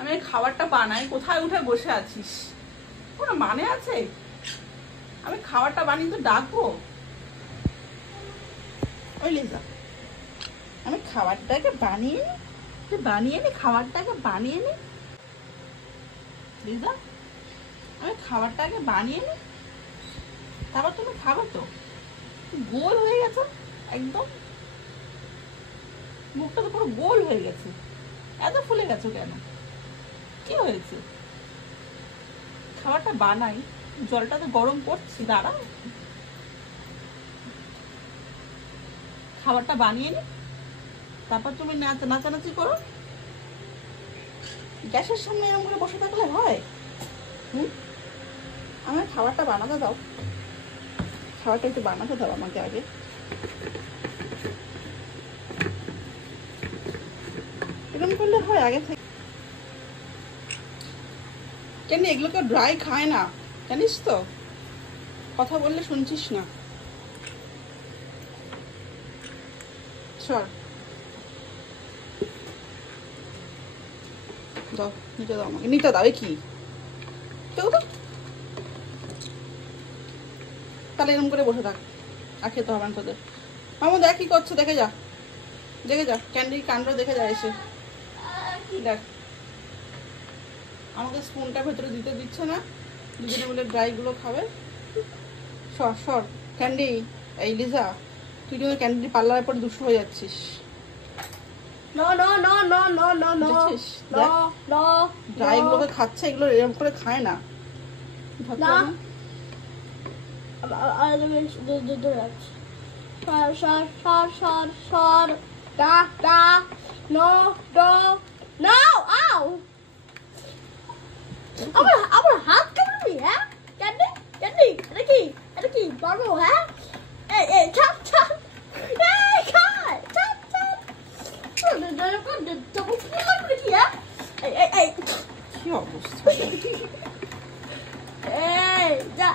আমি খাবারটা বানাই, কোথায় উঠে বসে আছিস? কোনো মানে আছে? আমি খাবারটা বানিয়ে তো ডাকবো। ওই লিজা, আমি খাবারটাকে বানিয়ে নি খাবারটাকে বানিয়ে নি লিজা, আমি খাবারটাকে বানিয়ে নি, তারপর তুমি খাবে তো। গোল হয়ে গেছে একদম, মুখটা তো পুরো গোল হয়ে গেছে। এত ফুলে গেছো কেন? কি হয়েছে? খাবারটা বানাই, জলটা তো গরম করছি, দাঁড়াও। খাবারটা বানিয়ে নি, তারপর তুমি নাচানাচি করো। গ্যাসের সামনে এরকম করে বসে থাকলে হয়? আমার খাবারটা বানাতে দাও, খাবারটা একটু বানাতে দাও আমাকে আগে। এরকম করলে হয় আগে থেকে? কেন এগুলো কেউ ড্রাই খায় না, জানিস তো? কথা বললে শুনছিস না। সর দাও, নিতে দাও আমাকে, নিতে দাও। কি কেউ তো, তাহলে এরকম করে বসে থাক, আর খেতে হবে না তোদের। মামু দেখ কি করছে, দেখে যা, দেখে যা, ক্যান্ডির কাণ্ড দেখে যা এসে। দেখ, আমাকে স্পুনটা ভেতরে দিতে দিচ্ছে না, দুজনে মিলে ড্রাইগুলো খাবে। সর সর ক্যান্ডি। এই লিজা, তুই কিন্তু ক্যান্ডি পার্লারের পরে দুষ্টু হয়ে যাচ্ছিস। ড্রাই গুলোকে খাচ্ছে, এগুলো এরকম করে খায় না। আমার হাত কামড়ি, হ্যাঁ? ক্যান্ডি ক্যান্ডি, এটা কি? এটা কি পারবো? হ্যাঁ, এই এই ছাপ ছাপ, এই খায় ছাপ ছাপ। কি অবস্থা! এই যা,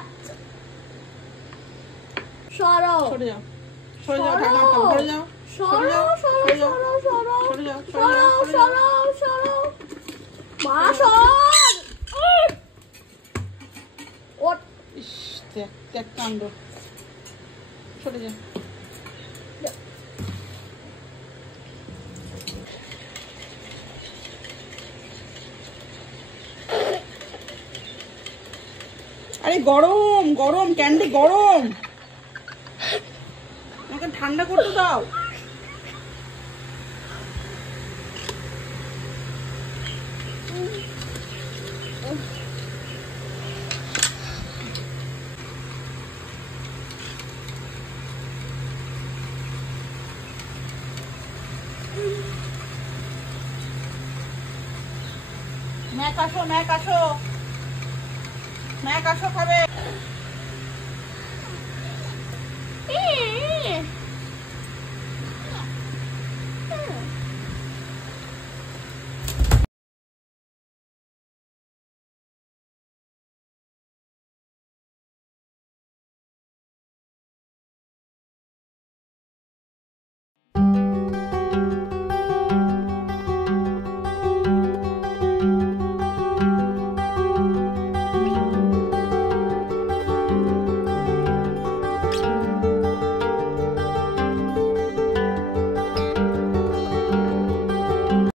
সরো সরে যাও, সরে যাও, ঢাকনা সরে যাও, সরে যাও, সরে যাও, সরে যাও, সরো সরো মা সর। ওট, ইস, দেখ দেখ কাণ্ড, সরে যা। আরে গরম গরম ক্যান্ডি, গরম, আমাকে ঠান্ডা করতে দাও। ম্যাক আসো, ম্যাক আসো, ম্যাক আসো খাবে।